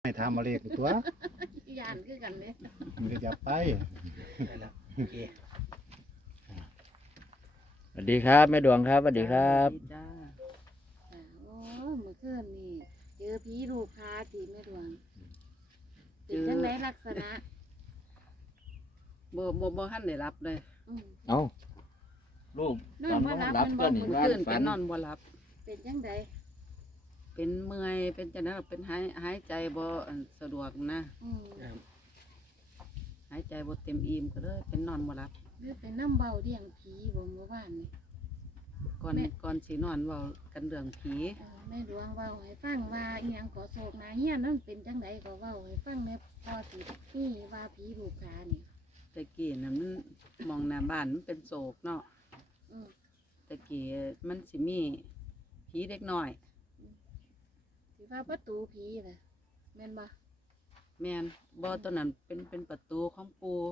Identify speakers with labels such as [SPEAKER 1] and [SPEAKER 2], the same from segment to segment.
[SPEAKER 1] ให้ถามมาเลขตัว
[SPEAKER 2] ย่านคือกันเลย
[SPEAKER 1] มันก็อย่าไป
[SPEAKER 3] ได้แล้วโอเค
[SPEAKER 4] สวัสดีครับแม่ดวงครับสวัสดีครับ
[SPEAKER 5] จ้า
[SPEAKER 2] โอ้เมื่อคืนนี่เจอผีลูกค้าตีแม่ดวงเป็นจังไดลักษณะ
[SPEAKER 5] บ่ทันได้รับเลย
[SPEAKER 2] อืม
[SPEAKER 4] เอาลูก
[SPEAKER 2] นอนบ่หลับมันบ่
[SPEAKER 4] เพื่อน
[SPEAKER 5] เมื่อ
[SPEAKER 4] ว่า
[SPEAKER 5] คืน
[SPEAKER 4] ฝั
[SPEAKER 5] เป็น นนอนบ่หลับ
[SPEAKER 2] เป็นจังได
[SPEAKER 5] เป็นเมื่อยเป็นจังนั้นเป็นหายใจบ่สะดวกนะ
[SPEAKER 2] อืม
[SPEAKER 3] ครับ
[SPEAKER 5] หายใจบ่เต็มอิ่มก็เลยเป็นนอนบ่หลับ
[SPEAKER 2] หรือเป็นน้ำเบาเลี้ยงผีบ่เมื่อวานนี่
[SPEAKER 5] ก่อนสินอนเว้ากันเรื่องผี
[SPEAKER 2] แม่ดวงเว้าให้ฟังว่าอีหยังขอโศกนาเฮียนนั่นเป็นจังไดก็เว้าให้ฟังแม่พอสินี่ว่าผีลูกค้านี่
[SPEAKER 5] ตะกี้น่ะมันมองหน้าบ้านมันเป็นโศกเนาะ
[SPEAKER 2] อืม
[SPEAKER 5] ตะกี้มันสิมีผีเด็กน้อย
[SPEAKER 2] สิว่าประตูผีน่ะแม่นบ่
[SPEAKER 5] แม่นบ่ตัวนั้นเป็นประตูของ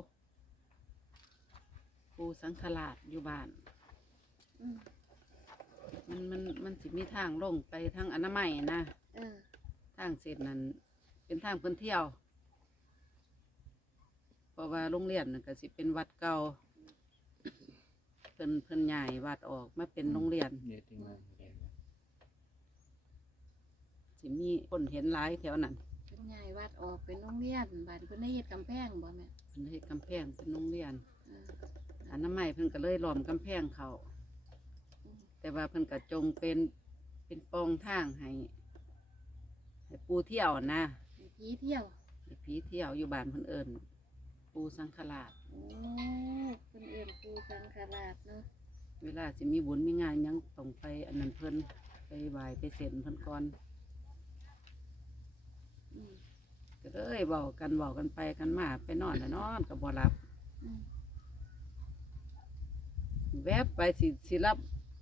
[SPEAKER 5] ปูสังฆราชอยู่บ้าน
[SPEAKER 2] อืม
[SPEAKER 5] มันสิมีทางลงไปทางอนามัยนะ
[SPEAKER 2] เออ
[SPEAKER 5] ทางเสร็จนั้นเป็นทางเพิ่นเที่ยว เพราะว่าโรงเรียนน่ะก็สิเป็นวัดเก่าเพิ่นใหญ่วัดออกมาเป็นโรงเรียน สิมีคนเห็นหลายแถวนั้น
[SPEAKER 2] เพิ่นย้ายวัดออกเป็นโรงเรียนบ้านเพิ่นได้เฮ็ดกำแพงบ่แม่
[SPEAKER 5] เพิ่นเฮ็ดกำแพงเป็นโรงเรียน
[SPEAKER 2] เออ
[SPEAKER 5] อนามัยเพิ่นก็เลยล้อมกำแพงเขาแต่ว่าเพิ่นก็จงเป็นปองทางให้ปูเที่ยวนะ
[SPEAKER 2] ให้ผีเที่ยว
[SPEAKER 5] ให้ผีเที่ยวอยู่บ้านเพิ่นเอิ้นปูสังฆราช
[SPEAKER 2] โอ้เพิ่นเอิ้นปูสังฆราชเนาะ
[SPEAKER 5] เวลาสิมีบุญมีงานหยังต้องไปอันนั้นเพิ่นไปไหว้ไปเซ็นเพิ่นก่อน
[SPEAKER 2] อืม
[SPEAKER 5] ก็เลยเว้ากันไปกันมาไปนอนแล้วนอนก็บ่หลับ
[SPEAKER 2] อืม
[SPEAKER 5] แวบไปสิรับ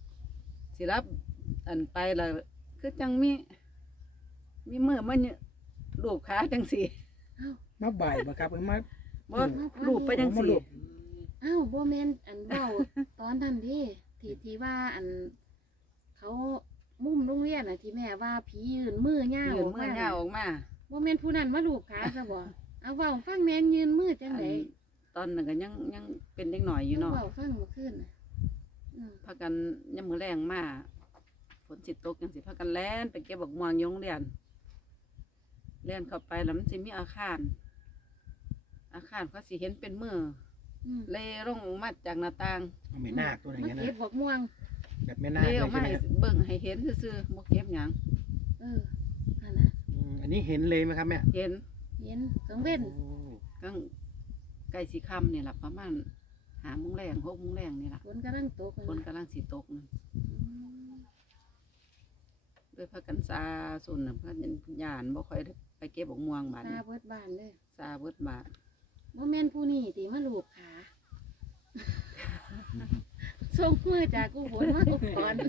[SPEAKER 5] อันไปแล้วคือจังมีมือมันลูบขาจังสิ
[SPEAKER 3] มาบ่ายบ่ครับมา
[SPEAKER 5] บ่ลูบไปจังสิ
[SPEAKER 2] อ้าวบ่แม่นอันเว้า ตอนนั้นเดิที่ว่าอัน เขามุมโรงเรียนน่ะที่แม่ว่าผียืนมือยาว
[SPEAKER 5] ยืนมือยาวออกมา
[SPEAKER 2] บ่แม่นผู้นั้นมาลูบขาซะบ่เอาเว้าฟังแม่นยืนมือจังได๋
[SPEAKER 5] ตอนนั้นก็ยังเป็นเด็กหน่อยอยู่เนาะ
[SPEAKER 2] เว้าฟังเมื่อคืนน่ะอืม
[SPEAKER 5] พากันยามมื้อแรงมาฝนสิตกจังสิพากันแล่นไปเก็บบักม่วงอยโรงเรียนแล่นเข้าไปแล้วมันสิมีอาคารเขาสิเห็นเป็นมือ
[SPEAKER 2] อืม
[SPEAKER 5] เลลงมาจากหน้าต่าง
[SPEAKER 3] เอาไม่นาคตัวไหน
[SPEAKER 2] มา
[SPEAKER 3] เงี้ยนะ
[SPEAKER 2] เก็บบักม่วง
[SPEAKER 3] แบบไม่นาค
[SPEAKER 5] เล
[SPEAKER 3] เลย
[SPEAKER 5] ออก
[SPEAKER 3] ใช่
[SPEAKER 5] มา
[SPEAKER 3] ไหม
[SPEAKER 5] ให้
[SPEAKER 3] ครับ
[SPEAKER 5] เบิ่งให้เห็นซื่อๆบ่เก็บหยัง
[SPEAKER 2] เอออันน่ะ
[SPEAKER 3] อันนี้เห็นเลยไหมครับแม่
[SPEAKER 5] เห็น
[SPEAKER 2] เห็นกังเว้น
[SPEAKER 3] โอ้
[SPEAKER 5] กังใกล้สิค่ำนี่ล่ะประมาณ5 โมงแรง6 โมงแรงนี่ล่ะ
[SPEAKER 2] ฝนกำลังตก
[SPEAKER 5] ฝนกำลังสิตกนั่น
[SPEAKER 2] อืม
[SPEAKER 5] ด้วยพากันซาสุนน่ะเพิ่นย่านบ่ค่อยได้ไปเก็บบักม่วงบาด
[SPEAKER 2] ตา
[SPEAKER 5] นี้
[SPEAKER 2] เบิดบ้านเด้อ
[SPEAKER 5] ซาเบิดบาด
[SPEAKER 2] บ่แม่นผู้นี้ติมาลูบขา ส่งมือจากกูบนมาอุปกรณ์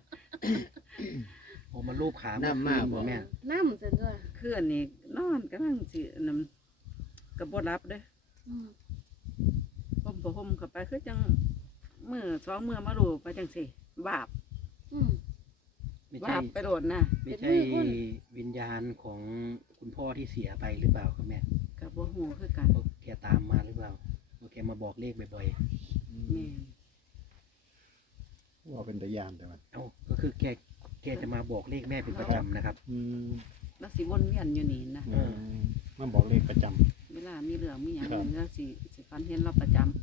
[SPEAKER 3] โอ้มาลูบขา
[SPEAKER 4] น้ำมากบ่
[SPEAKER 3] แม่
[SPEAKER 2] น้ำซั่นตัว
[SPEAKER 5] คืนนี้นอนกำลังสินำก็บ่หลับเด้อ
[SPEAKER 2] อืม
[SPEAKER 5] ห่มผ้าห่มเข้าไปคือจังมือ2 มือมาลูบไปจังซี่บาบ
[SPEAKER 2] อืม
[SPEAKER 3] ไม่
[SPEAKER 5] บา
[SPEAKER 3] ใช่
[SPEAKER 5] บไปโดดนะ
[SPEAKER 3] ไม่ใช่วิญญาณของคุณพ่อที่เสียไปหรือเปล่าครับแม่
[SPEAKER 5] ก็บ่ฮู้คือกัน
[SPEAKER 3] เพราะแกตามมาหรือเปล่าเพราะแกมาบอกเลขบ่อย
[SPEAKER 5] แม่น
[SPEAKER 1] ว่าเป็นตะยานแต่ว่า
[SPEAKER 3] ๆเอ้าก็คือแกจะมาบอกเลขแม่เป็นประจำนะครับ
[SPEAKER 5] แล้วสิวนเวียนอยู่นี่นะ
[SPEAKER 1] มาบอกเลขประจำ
[SPEAKER 5] เวลามีเรื่องมีหยัง
[SPEAKER 1] ครับ
[SPEAKER 5] แล้วสิฝันเห็นเราประจำ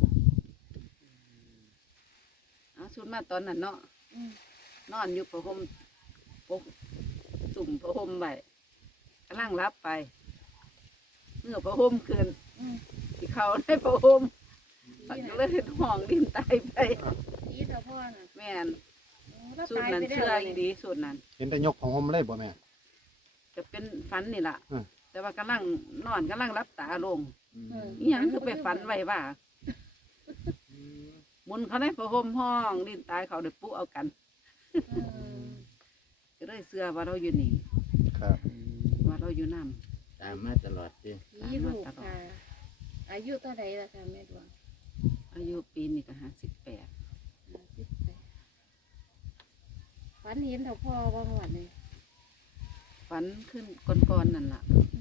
[SPEAKER 5] เอาชุดมาตอนนั้นเนาะ
[SPEAKER 2] อืม
[SPEAKER 5] นอนอยู่ผ้าห่มปกสุ่มผ้าห่มไว้กำลังรับไปเมื่อผ้าห่มขึ้น
[SPEAKER 2] อืม
[SPEAKER 5] ที่เขาได้ผ้าห่มมันก็เลยห้องดินตายไป
[SPEAKER 2] ผีเจ้าพ่อน่ะ
[SPEAKER 5] แม่น
[SPEAKER 2] โอ้แล้ว
[SPEAKER 5] สูตร
[SPEAKER 2] ตาย
[SPEAKER 5] นั้น
[SPEAKER 2] ไปได้
[SPEAKER 5] เชื่อ
[SPEAKER 2] เลย
[SPEAKER 5] อีดีสูตรนั้น
[SPEAKER 1] เห็นแต่ยกของผมเลยบ่แม่
[SPEAKER 5] จะเป็นฝันนี่ล่ะ
[SPEAKER 1] อืม
[SPEAKER 5] แต่ว่ากำลังนอนกำลังรับตาลง
[SPEAKER 2] เออ
[SPEAKER 5] อีหยังคือไปฝันไว้ว่าหมุนเขาได้ผ้าห่มห้องดินตายเขาเดือปุ๊เอากัน
[SPEAKER 2] เออ
[SPEAKER 5] ก็เลยเชื่อว่าเราอยู่นี่
[SPEAKER 1] ครับ
[SPEAKER 5] ว่าเราอยู่น้
[SPEAKER 4] ตามมาตลอดสิ
[SPEAKER 2] ผีลูกค่ะ อายุเท่าใดล่ะค่ะแม่ดวง
[SPEAKER 5] ำอายุปีนี้ก็58
[SPEAKER 2] 58ฝันเห็นเจ้าพ่อบ่หมดเลย
[SPEAKER 5] ฝันขึ้นก่อนๆนั่นล่ะ
[SPEAKER 2] อ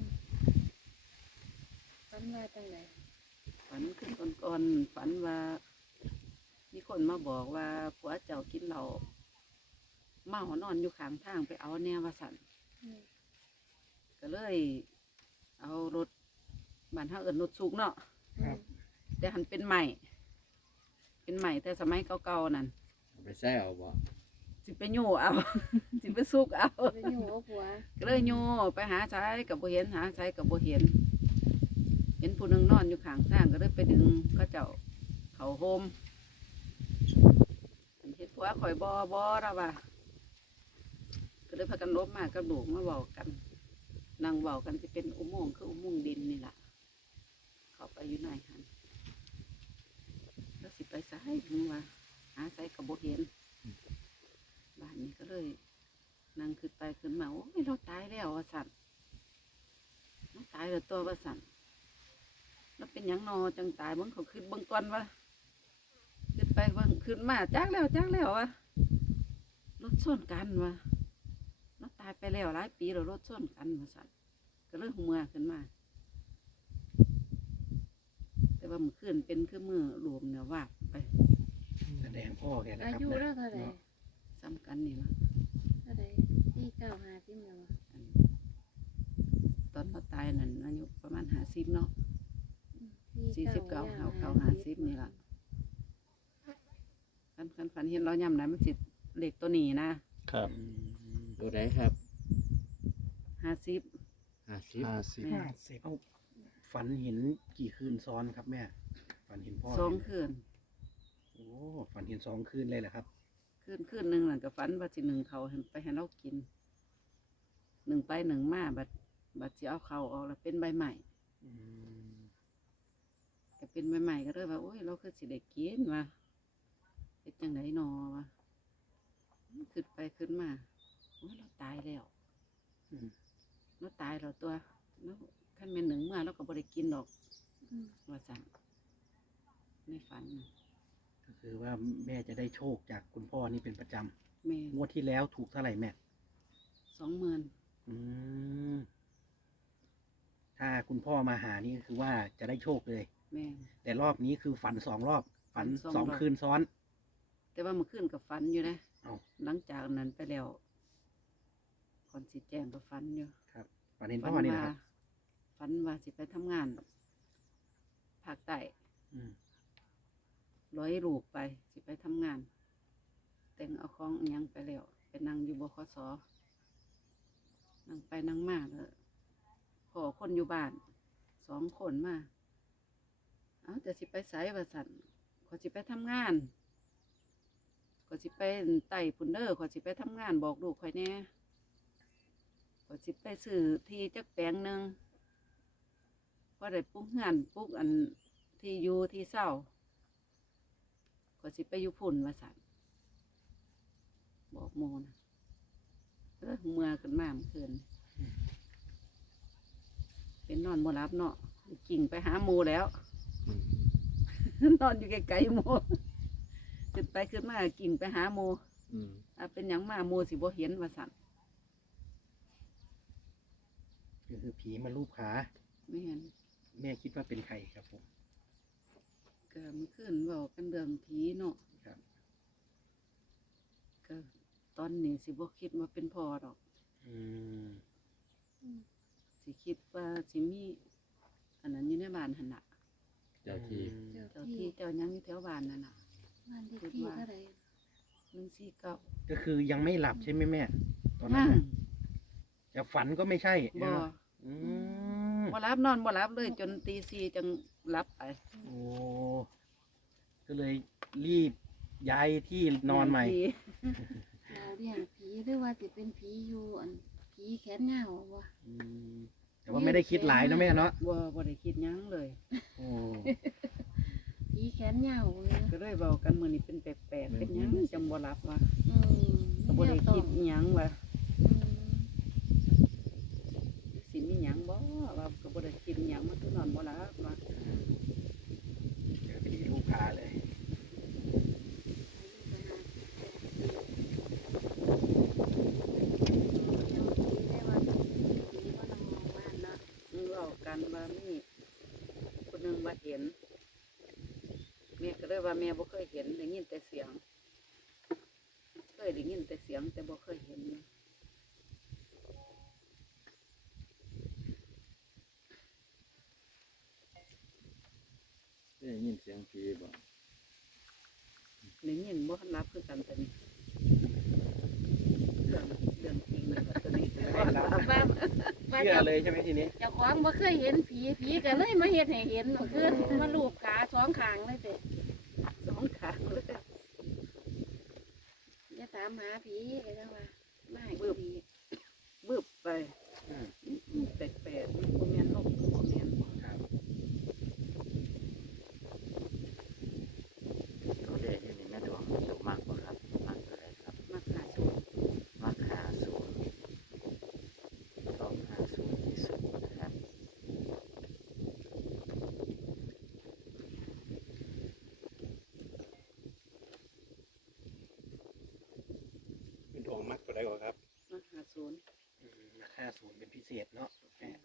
[SPEAKER 2] งได
[SPEAKER 5] ฝันขึ้นก่อนๆฝันว่า มีคนมาบอกว่าผัวเจ้ากินเหล้าเมานอนอยู่ข้างทางไปเอาแนวว่าสั่น
[SPEAKER 2] อืม
[SPEAKER 5] ก็เลย เอารถบ้านเฮาเอิ้นรถสุกเนาะ
[SPEAKER 3] ครับ
[SPEAKER 5] แต่หันเป็นใหม่ เป็นใหม่แต่สมัยเก่าๆนั่น
[SPEAKER 4] เอาไปใส่เอาบ่
[SPEAKER 5] สิไปโย่เอา สิไปสุกเอา
[SPEAKER 2] ไปอยู่กับผัว
[SPEAKER 5] ก็เลยโย่ไปหาชายกับบ่เห็นหาชายกับบ่เห็น เห็นผู้หนึงนอนอยู่ข้างทางก็เลยไปดึงเขาเจ้าเขาโฮมอันเฮ็ดผัวข่อยบ่แล้วว่าก็เลยพากันลบมากระดูกมาเว้ากันนั่งเว้ากันสิเป็นอุโมงค์คืออุโมงค์ดินนี่ล่ะ เข้าไปอยู่ในหันแล้วสิไปสายถึงว่า หาใส่กับบ่เห็นบ้านนี้ก็เลย นั่งขึ้นไปขึ้นมาโอ้ยเราตายแล้วว่าสั่นเราตายแล้วตัวว่าสั่นแล้วเป็นหยังนอจังตายเบิ่งเขาขึ้นเบิ่งก่อนว่าขึ้นไปเบิ่งขึ้นมาจักแล้ววะรถชนกันวะเราตายไปแล้วหลายปีแล้วรถชนกันว่าสั่นก็เลยหัวขึ้นมา แต่ว่ามือขึ้นเป็นคือมือรวมเนี่ยวาดไป
[SPEAKER 3] แสดงพ่อแกนะ
[SPEAKER 2] อา
[SPEAKER 3] ครับ
[SPEAKER 2] ยุ
[SPEAKER 3] นะ
[SPEAKER 2] แล้วเท่าใด
[SPEAKER 5] ซ้ำกันนี่ละ
[SPEAKER 2] เท่าใดปีเก้าหาสิบแล้วบ่
[SPEAKER 5] อันตอนเราตายนั่นอายุประมาณ50เนาะ
[SPEAKER 2] ปี
[SPEAKER 5] 49
[SPEAKER 2] ย่ง
[SPEAKER 5] เขา50นี่ละคันฝันเห็นเราย่ำไหนมันสิเหล็กตัวนี้นะครับ
[SPEAKER 3] อืม
[SPEAKER 4] ตัวไหนครับ
[SPEAKER 5] 50
[SPEAKER 4] 50
[SPEAKER 1] 50
[SPEAKER 5] แม่
[SPEAKER 3] เอาฝันเห็นกี่คืนซ้อนครับแม่ ฝันเห็นพ่อ
[SPEAKER 5] สองคืน
[SPEAKER 3] โอ้ฝันเห็น2 คืนเลยเหรอครับ
[SPEAKER 5] คืนหนึ่งหลังกับฝันว่าสิหนึ่งเขาให้ไปให้เรากินหนึ่งไปหนึ่งมาบัดสิเอาเขาออกแล้วเป็นใบใหม่
[SPEAKER 3] อืม
[SPEAKER 5] ก็เป็นใหม่ๆก็เลยว่าโอ้ยเราคือสิได้กินว่าเป็นจังไหนนอวะขึ้นไปขึ้นมาโอ้ยเราตายแล้ว
[SPEAKER 3] อืม
[SPEAKER 5] เราตายแล้วตัวแล้วขั้นเป็นหนึ่งมาเราก็บ่ได้กินหรอก
[SPEAKER 2] อืม
[SPEAKER 5] ว่าสั่นในฝันน่ะ
[SPEAKER 3] ก็คือว่าแม่จะได้โชคจากคุณพ่อนี่เป็นประจ
[SPEAKER 5] แม่
[SPEAKER 3] ำงวดที่แล้วถูกเท่าไหร่แม่
[SPEAKER 5] 20,000
[SPEAKER 3] อืมถ้าคุณพ่อมาหานี่ก็คือว่าจะได้โชคเลย
[SPEAKER 5] แม่
[SPEAKER 3] แต่รอบนี้คือฝัน2 รอบ ฝัน
[SPEAKER 5] ฝันสองรอบ
[SPEAKER 3] 2 คืนซ้อน
[SPEAKER 5] แต่ว่าเมื่อคืนกับฝันอยู่นะ
[SPEAKER 3] เอ้า
[SPEAKER 5] หลังจากนั้นไปแล้วก่อนสิแจ้งกับฝันอยู่
[SPEAKER 3] ครับฝันเห็นพ่อนี่นะครับ
[SPEAKER 5] ฝันว่าสิไปทำงานภาคใต้
[SPEAKER 3] อืม
[SPEAKER 5] ร้อยลูกไปสิไปทำงาน แต่งเอาของอิหยังไปแล้วไปนั่งอยู่บขสนั่งไปนั่งมาเลยพอคนอยู่บ้าน2 คนมาเอาจะสิไปไสว่าสันขอสิไปทำงานขอสิไปไต่พุ่นเด้อขอสิไปทำงานบอกลูกข่อยแหน่ขอสิไปซื้อที่จักแปลงหนึ่งพอได้ปลูกเฮือนปลูกอันที่อยู่ที่เศร้าขอสิไปอยู่พุ่นว่าสันบอกโมนะแล้วเมื่อขึ้นมาเมื่อคืนเป็นนอนบ่หลับเนาะกิ่งไปหาหมูแล้ว นอนอยู่ไกลๆหมูขึ้นไปขึ้นมากิ่งไปหาหมู
[SPEAKER 4] อืม
[SPEAKER 5] เป็นหยังมาหมูสิบ่เห็นว่าสั่น
[SPEAKER 3] ก็คือผีมาลูบขา
[SPEAKER 5] ไม่เห็น
[SPEAKER 3] แม่คิดว่าเป็นใครครับผม
[SPEAKER 5] ก็เมื่อคืนเว้ากันเรื่องผีเนาะ
[SPEAKER 3] ครับ
[SPEAKER 5] ก็ตอนนี้สิบ่คิดว่าเป็นพ่อดอก
[SPEAKER 3] อืม
[SPEAKER 5] สิคิดว่าสิมีอันนั้นอยู่ในบ้านหั่นน่ะ
[SPEAKER 4] เจ้าที่
[SPEAKER 2] เจ้า
[SPEAKER 5] เจ้า
[SPEAKER 2] ที่
[SPEAKER 5] ที่เจ้าหยังอยู่แถวบ้านนั่นน่ะ
[SPEAKER 2] บ้านเลขที่เท่าใด
[SPEAKER 5] 149
[SPEAKER 3] ก็คือยังไม่หลับใช่ไหมแม่ ตอนนั้
[SPEAKER 5] นั่
[SPEAKER 3] น
[SPEAKER 5] ง
[SPEAKER 3] น่ะจะฝันก็ไม่ใช่
[SPEAKER 5] บ่
[SPEAKER 3] นะอืม
[SPEAKER 5] บ่รับนอนบ่รับเลยจนตี4จังรับไป
[SPEAKER 3] โอ้ ก็เลยรีบย้ายที่นอนใหม่
[SPEAKER 5] ดี
[SPEAKER 2] เราเลี้ยงผีหรือว่าสิเป็นผีอยู่อันผีแขนยาวบ่
[SPEAKER 3] อืมแต่ว่าไม่ได้คิดหลายนะแม่เนาะ
[SPEAKER 5] บ่ได้คิดหยังเลย
[SPEAKER 3] โอ้
[SPEAKER 2] ผีแขนยาวเนี่ย
[SPEAKER 5] ก็เลยเว้ากันมื้อนี้เป็นแปลกๆเป็นหยังจังบ่รับว่า
[SPEAKER 2] อืม
[SPEAKER 5] ก็บ่ได้คิดอิหยังว่า
[SPEAKER 2] อืม
[SPEAKER 5] สิมีหยังบ่ว่าก็บ่ได้คิดอิหยังมันคือนอนบ่หลับว่า
[SPEAKER 3] เจอผีลูกค้าเลย
[SPEAKER 2] ได้ว่าผีบ่ต้องมองบ้านเนาะ
[SPEAKER 5] เว้ากันว่ามีคนว่าเห็นแม่ก็เลยว่าแม่บ่เคยเห็นได้ยินแต่เสียงเคยได้ยินแต่เสียงแต่บ่เคยเห็นเลย
[SPEAKER 4] ได้ยินเสียงผีบ่
[SPEAKER 5] ได้ยินบ่ทันรับคือกันแต่นี่เรื่องจริงเลยว่าตัวนี้
[SPEAKER 2] ว่าว่า
[SPEAKER 3] เชื่อเลยใช่ไหมทีนี้
[SPEAKER 2] เจ้าของบ่เคยเห็นผีก็เลยมาเฮ็ดให้เห็นเมื่อคืนมาลูบขาสองข้างเลยเด้
[SPEAKER 5] สองขางเลย
[SPEAKER 2] อย่าถามหาผีก็จังว่ามาให้ผี
[SPEAKER 5] บึบไปแปลกๆมันบ่แม่นนกบ่แม่น
[SPEAKER 3] ครับ
[SPEAKER 6] ตัวเลขที่นี่แม่ดวงสูงมากกว่าครับมากเลยครับ
[SPEAKER 5] มาหาสูตร
[SPEAKER 6] มาก50ต้อง50ที่สุดนะครับ
[SPEAKER 1] เป็นดวงมักตัวใดก่อนครับ
[SPEAKER 5] มาหาศูนย์
[SPEAKER 3] ราคาศูนย์เป็นพิเศษเนาะแม่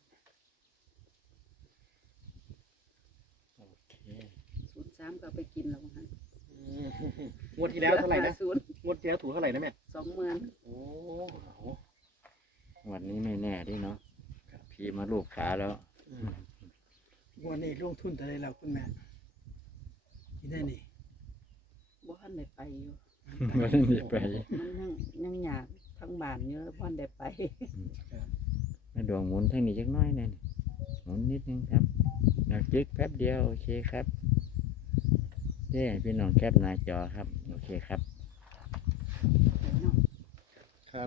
[SPEAKER 6] โอเค
[SPEAKER 5] 03ก็เอาไปกินแล้วว่างั้น
[SPEAKER 3] งวดที่แล้วเท่าไหร่นะ
[SPEAKER 5] ศูนย์
[SPEAKER 3] งวดที่แล้วถูกเท่าไหร่นะแม่
[SPEAKER 5] 20,000
[SPEAKER 3] โอ้โห
[SPEAKER 6] วันนี้ไม่แน่ดิเนาะพี่มาลูบขาแล้ว
[SPEAKER 7] วันนี้ลงทุนอะไรเราคุณแม่ที่ได้นี่
[SPEAKER 5] บ่ทันได้ไปอยู่
[SPEAKER 6] ไม่ได้ไป
[SPEAKER 5] มันยังยากทั้งบ้านเยอะบ่ทันได้ไป
[SPEAKER 6] แม่ดวงหมุนทางนี้จักหน้อยหนึงหมุนนิดนึงครับจึกแป๊บเดียวโอเคครับเด้พี่น้องแคปหน้าจอครับโอเคครับ
[SPEAKER 5] ไปเนาะ
[SPEAKER 1] ครับ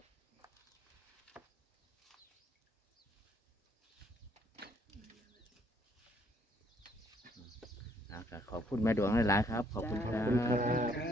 [SPEAKER 6] ขอบคุณแม่ดวงหลายๆครับ ขอบคุณค
[SPEAKER 1] ขอบ
[SPEAKER 6] รั
[SPEAKER 1] คุณครับ
[SPEAKER 6] บ
[SPEAKER 7] ครับ